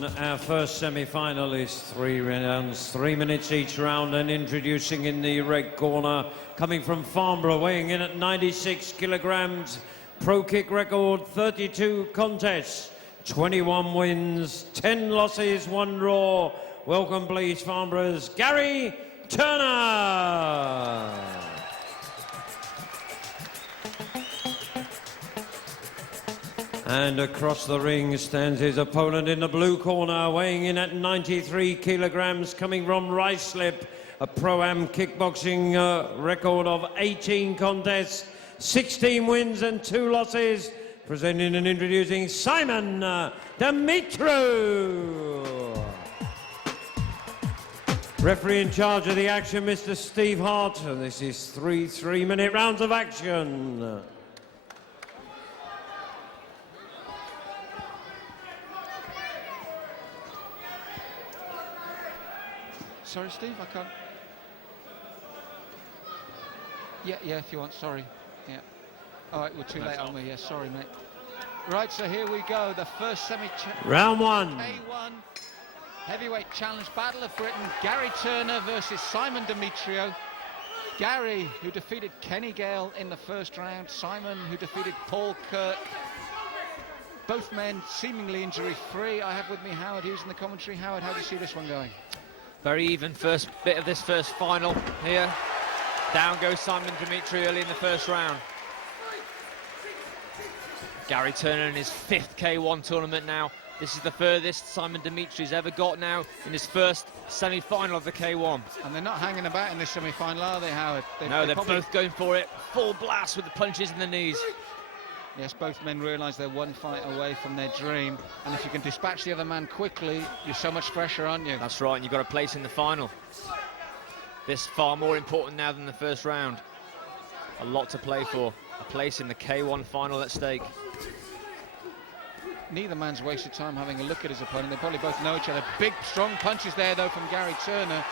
gentlemen, our first semi-final is 3 rounds, 3 minutes each round, and introducing in the red corner, coming from Farnborough, weighing in at 96 kilograms, pro kick record, 32 contests, 21 wins, 10 losses, 1 draw. Welcome, please, Farnborough's Gary Turner. And across the ring stands his opponent in the blue corner, weighing in at 93 kilograms, coming from Ruislip, a Pro-Am kickboxing record of 18 contests, 16 wins and 2 losses. Presenting and introducing Simon Demitriou. Referee in charge of the action, Mr. Steve Hart, and this is 3 3-minute rounds of action. Sorry, Steve, I can't. Yeah, if you want, sorry. Yeah. All right, we're too late, aren't we? Yeah, sorry, mate. Right, so here we go. The first round 1. K1 heavyweight challenge, Battle of Britain. Gary Turner versus Simon Demitriou. Gary, who defeated Kenny Gale in the first round. Simon, who defeated Paul Kirk. Both men seemingly injury-free. I have with me Howard Hughes in the commentary. Howard, how do you see this one going? Very even first bit of this first final here. Down goes Simon Demitriou early in the first round. Gary Turner in his 5th K1 tournament now. This is the furthest Simon Demitriou's ever got now in his first semi-final of the K1. And they're not hanging about in this semi-final, are they, Howard? No, they're both going for it. Full blast with the punches in the knees. Yes, both men realise they're one fight away from their dream, and if you can dispatch the other man quickly, you're so much fresher, aren't you? That's right, and you've got a place in the final. This far more important now than the first round. A lot to play for. A place in the K1 final at stake. Neither man's wasted time having a look at his opponent. They probably both know each other. Big, strong punches there, though, from Gary Turner.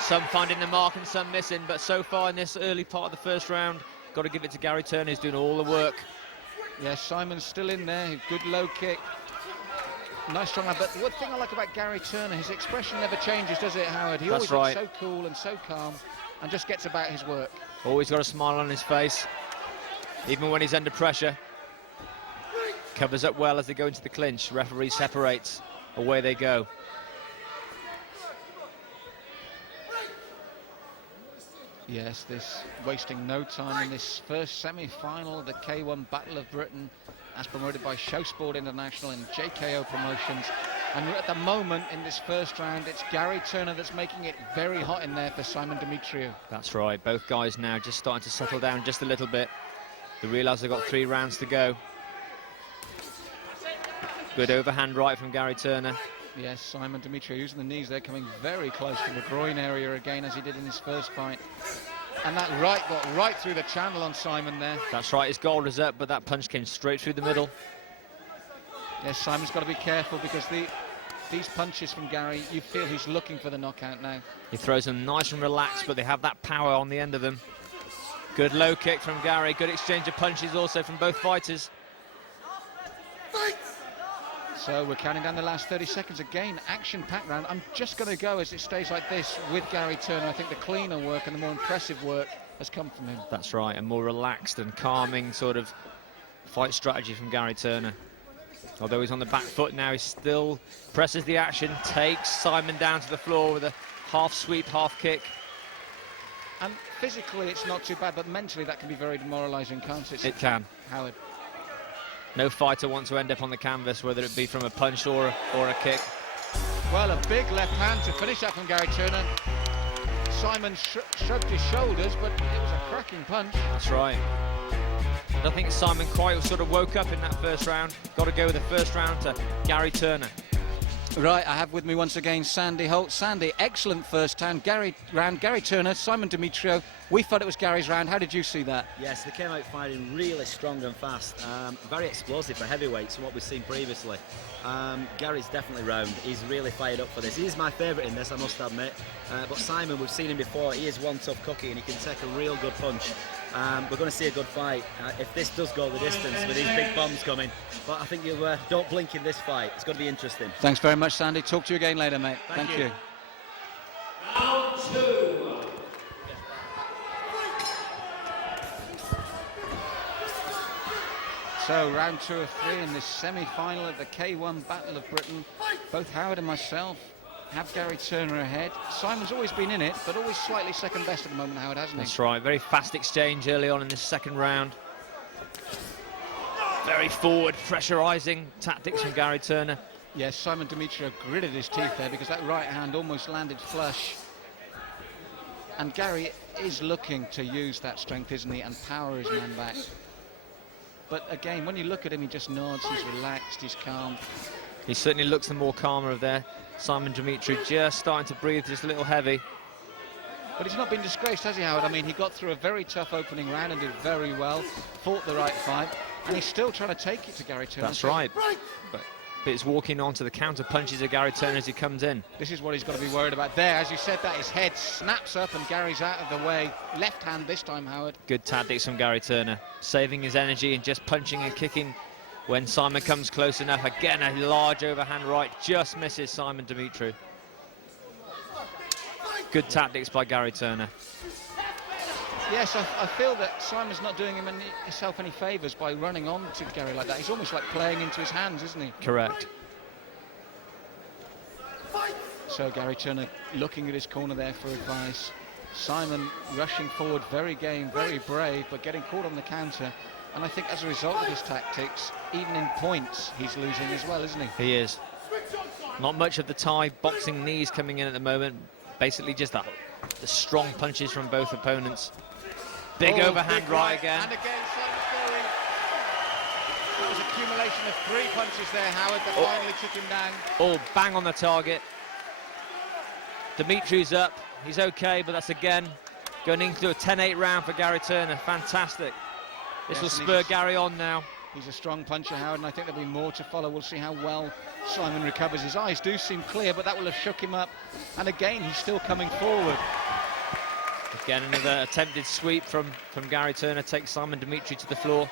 Some finding the mark and some missing, but so far in this early part of the first round, got to give it to Gary Turner, who's doing all the work. Yes, Simon's still in there. Good low kick. Nice strong hand. But one thing I like about Gary Turner, his expression never changes, does it, Howard? He always looks so cool and so calm and just gets about his work. Always got a smile on his face, even when he's under pressure. Covers up well as they go into the clinch. Referee separates. Away they go. Yes, this wasting no time in this first semi-final, the K1 Battle of Britain, as promoted by Showsport International and JKO Promotions. And at the moment in this first round, it's Gary Turner that's making it very hot in there for Simon Demitriou. That's right, both guys now just starting to settle down just a little bit. They realise they've got 3 rounds to go. Good overhand right from Gary Turner. Yes, Simon Demitriou using the knees there, coming very close to the groin area again as he did in his first fight. And that right got right through the channel on Simon there. That's right, his goal was up, but that punch came straight through the middle. Yes, Simon's got to be careful because these punches from Gary, you feel he's looking for the knockout now. He throws them nice and relaxed, but they have that power on the end of them. Good low kick from Gary, good exchange of punches also from both fighters. So we're counting down the last 30 seconds. Again, action-packed round. I'm just going to go as it stays like this with Gary Turner. I think the cleaner work and the more impressive work has come from him. That's right, a more relaxed and calming sort of fight strategy from Gary Turner. Although he's on the back foot now, he still presses the action, takes Simon down to the floor with a half sweep, half kick. And physically it's not too bad, but mentally that can be very demoralising, can't it? It can. Howard. No fighter wants to end up on the canvas, whether it be from a punch or a kick. Well, a big left hand to finish that from Gary Turner. Simon shrugged his shoulders, but it was a cracking punch. That's right. I don't think Simon quite sort of woke up in that first round. Got to go with the first round to Gary Turner. Right, I have with me once again Sandy Holt. Sandy, excellent first round. Gary Turner, Simon Demitriou. We thought it was Gary's round. How did you see that? Yes, they came out fighting really strong and fast. Very explosive for heavyweights from what we've seen previously. Gary's definitely round. He's really fired up for this. He is my favourite in this, I must admit. But Simon, we've seen him before. He is one tough cookie and he can take a real good punch. We're going to see a good fight if this does go the distance with these big bombs coming. But I think you don't blink in this fight. It's going to be interesting. Thanks very much, Sandy. Talk to you again later, mate. Thank you. Round 2. So, round 2 of 3 in this semi-final of the K1 Battle of Britain. Both Howard and myself have Gary Turner ahead. Simon's always been in it, but always slightly second best at the moment, Howard, hasn't he? That's right, very fast exchange early on in this second round. Very forward, pressurising tactics from Gary Turner. Yes, Simon Demitriou gritted his teeth there because that right hand almost landed flush. And Gary is looking to use that strength, isn't he, and power his man back. But again, when you look at him, he just nods, he's relaxed, he's calm. He certainly looks the more calmer of there. Simon Demitriou just starting to breathe just a little heavy. But he's not been disgraced, has he, Howard? I mean, he got through a very tough opening round and did very well, fought the right fight, and he's still trying to take it to Gary Turner. That's right. But it's walking on to the counter punches of Gary Turner as he comes in. This is what he's got to be worried about there. As you said that, his head snaps up and Gary's out of the way. Left hand this time, Howard. Good tactics from Gary Turner, saving his energy and just punching and kicking when Simon comes close enough. Again, a large overhand right, just misses Simon Demitriou. Good tactics by Gary Turner. Yes, I feel that Simon's not doing himself any favours by running on to Gary like that. He's almost like playing into his hands, isn't he? Correct. So Gary Turner looking at his corner there for advice. Simon rushing forward, very game, very brave, but getting caught on the counter. And I think as a result of his tactics, even in points, he's losing as well, isn't he? He is. Not much of the Thai boxing knees coming in at the moment. Basically just the strong punches from both opponents. Big overhand big right again. And again, Simon's going. That was accumulation of 3 punches there, Howard, that finally took him down. All bang on the target. Dimitriou's up. He's okay, but that's again going into a 10-8 round for Gary Turner. Fantastic. This will spur Gary on now. He's a strong puncher, Howard, and I think there'll be more to follow. We'll see how well Simon recovers. His eyes do seem clear, but that will have shook him up. And again, he's still coming forward. Again, another attempted sweep from Gary Turner takes Simon Demitriou to the floor.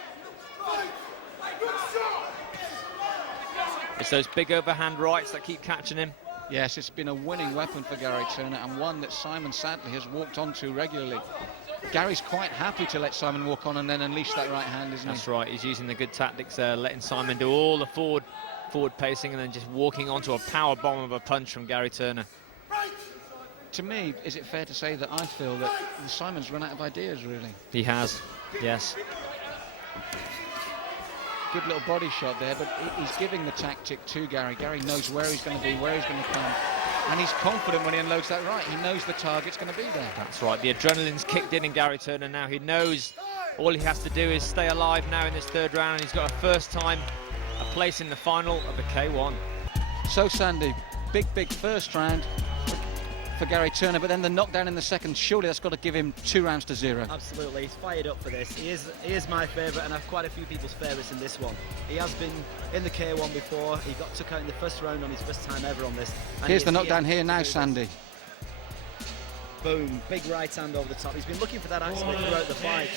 It's those big overhand rights that keep catching him. Yes, it's been a winning weapon for Gary Turner, and one that Simon sadly has walked onto regularly. Gary's quite happy to let Simon walk on and then unleash that right hand, isn't he? That's right, he's using the good tactics there, letting Simon do all the forward pacing and then just walking onto a power bomb of a punch from Gary Turner. To me, is it fair to say that I feel that Simon's run out of ideas, really? He has, yes. Good little body shot there, but he's giving the tactic to Gary. Gary knows where he's going to be, where he's going to come. And he's confident when he unloads that right. He knows the target's going to be there. That's right, the adrenaline's kicked in Gary Turner now. He knows all he has to do is stay alive now in this third round, and he's got a first time a place in the final of the K1. So, Sandy, big first round for Gary Turner, but then the knockdown in the second, surely that's got to give him 2 rounds to 0. Absolutely, he's fired up for this. He is my favourite, and I have quite a few people's favourites in this one. He has been in the K1 before. He got took out in the first round on his first time ever on this. And here's the knockdown here now, Sandy. Boom, big right hand over the top. He's been looking for that actually throughout the fight,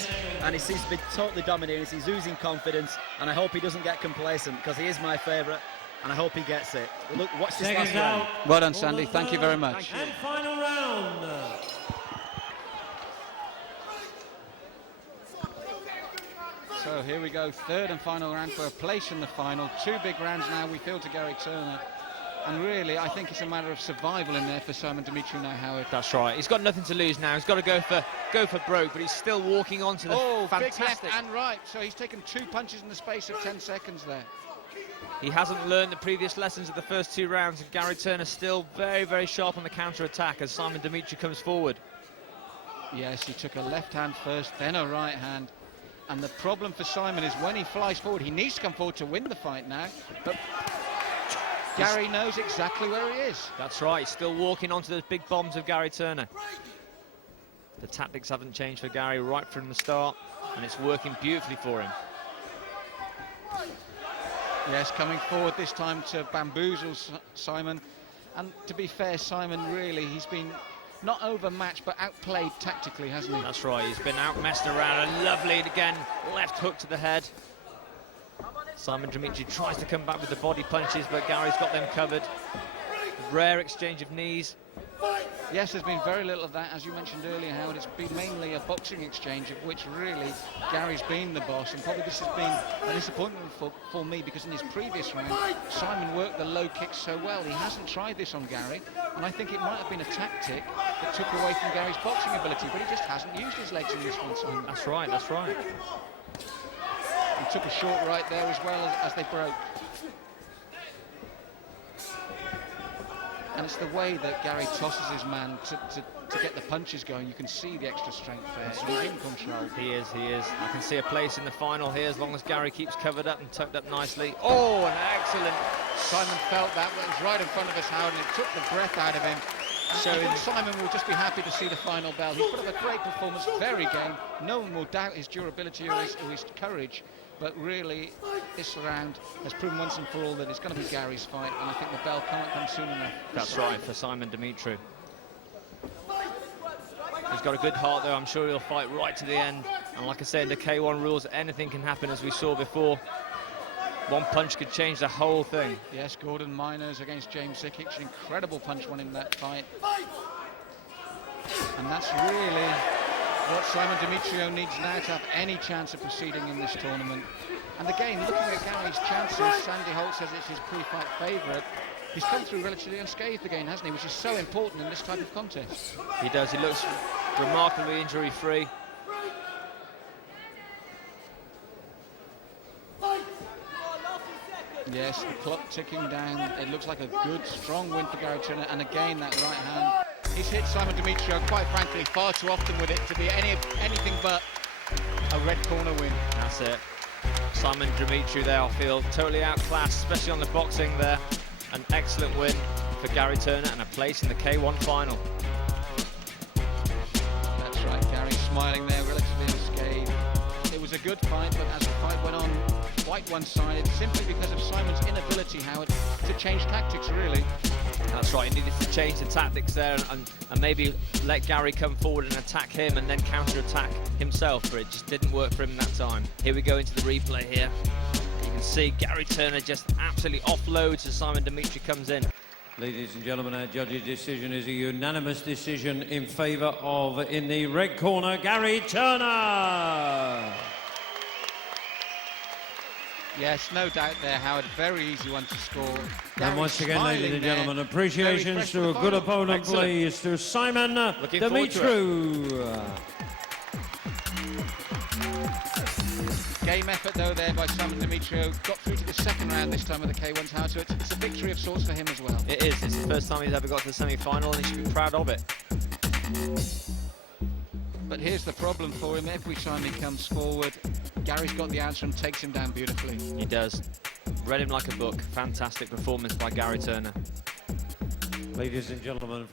and he seems to be totally dominating. He's oozing confidence, and I hope he doesn't get complacent, because he is my favourite, and I hope he gets it. Look, watch this last round. Well done, Sandy. Thank you very much. And final round. So here we go, third and final round for a place in the final. 2 big rounds now, we feel, to Gary Turner. And really, I think it's a matter of survival in there for Simon Demitriou now, Howard. That's right. He's got nothing to lose now. He's got to go for broke, but he's still walking on to the fantastic. Big left and right. So he's taken 2 punches in the space of 10 seconds there. He hasn't learned the previous lessons of the first 2 rounds, and Gary Turner still very, very sharp on the counter-attack as Simon Demitriou comes forward. Yes, he took a left hand first, then a right hand. And the problem for Simon is when he flies forward, he needs to come forward to win the fight now. But Gary knows exactly where he is. That's right, he's still walking onto those big bombs of Gary Turner. The tactics haven't changed for Gary right from the start, and it's working beautifully for him. Yes, coming forward this time to bamboozle Simon. And to be fair, Simon really, he's been not overmatched, but outplayed tactically, hasn't he? That's right, he's been out-messed around, and lovely again, left hook to the head. Simon Demitriou tries to come back with the body punches, but Gary's got them covered. Rare exchange of knees. Yes, there's been very little of that, as you mentioned earlier, Howard. It's been mainly a boxing exchange, of which really Gary's been the boss, and probably this has been a disappointment for me, because in his previous round, Simon worked the low kicks so well. He hasn't tried this on Gary, and I think it might have been a tactic that took away from Gary's boxing ability, but he just hasn't used his legs in this one, Simon. That's right, that's right. He took a short right there as well as they broke. And it's the way that Gary tosses his man to get the punches going. You can see the extra strength there. He's in control. He is, he is. I can see a place in the final here as long as Gary keeps covered up and tucked up nicely. Oh, an excellent. Simon felt that. It was right in front of us, Howard, and it took the breath out of him. So Simon will just be happy to see the final bell. He's put up a great performance, very game. No one will doubt his durability or his courage. But really, this round has proven once and for all that it's going to be Gary's fight, and I think the bell can't come soon enough. That's right, for Simon Demitriou. He's got a good heart, though. I'm sure he'll fight right to the end. And like I said, in the K1 rules, anything can happen, as we saw before. One punch could change the whole thing. Yes, Gordon Miners against James Zikic. Incredible punch won him that fight. And that's really what Simon Demitriou needs now to have any chance of proceeding in this tournament. And again, looking at Gary's chances, Sandy Holt says it's his pre-fight favourite. He's come through relatively unscathed again, hasn't he? Which is so important in this type of contest. He does. He looks remarkably injury-free. Yes, the clock ticking down. It looks like a good, strong win for Gary Turner. And again, that right hand. He's hit Simon Demitriou, quite frankly, far too often with it to be anything but a red corner win. That's it. Simon Demitriou there, I feel, totally outclassed, especially on the boxing there. An excellent win for Gary Turner and a place in the K1 final. That's right, Gary smiling there, relatively unscathed. It was a good fight, but as the fight went on, quite one-sided, simply because of Simon's inability, Howard, to change tactics, really. That's right, he needed to change the tactics there and maybe let Gary come forward and attack him and then counter-attack himself, but it just didn't work for him that time. Here we go into the replay here. You can see Gary Turner just absolutely offloads as Simon Demitriou comes in. Ladies and gentlemen, our judge's decision is a unanimous decision in favour of, in the red corner, Gary Turner. Yes, no doubt there, Howard. Very easy one to score. And once again, ladies and gentlemen, appreciations to a good opponent, please, to Simon Demitriou. Game effort, though, there by Simon Demitriou. Got through to the second round this time of the K1's, Howard, so it's a victory of sorts for him as well. It is. It's the first time he's ever got to the semi-final, and he should be proud of it. But here's the problem for him. Every time he comes forward, Gary's got the answer and takes him down beautifully. He does. Read him like a book. Fantastic performance by Gary Turner. Ladies and gentlemen,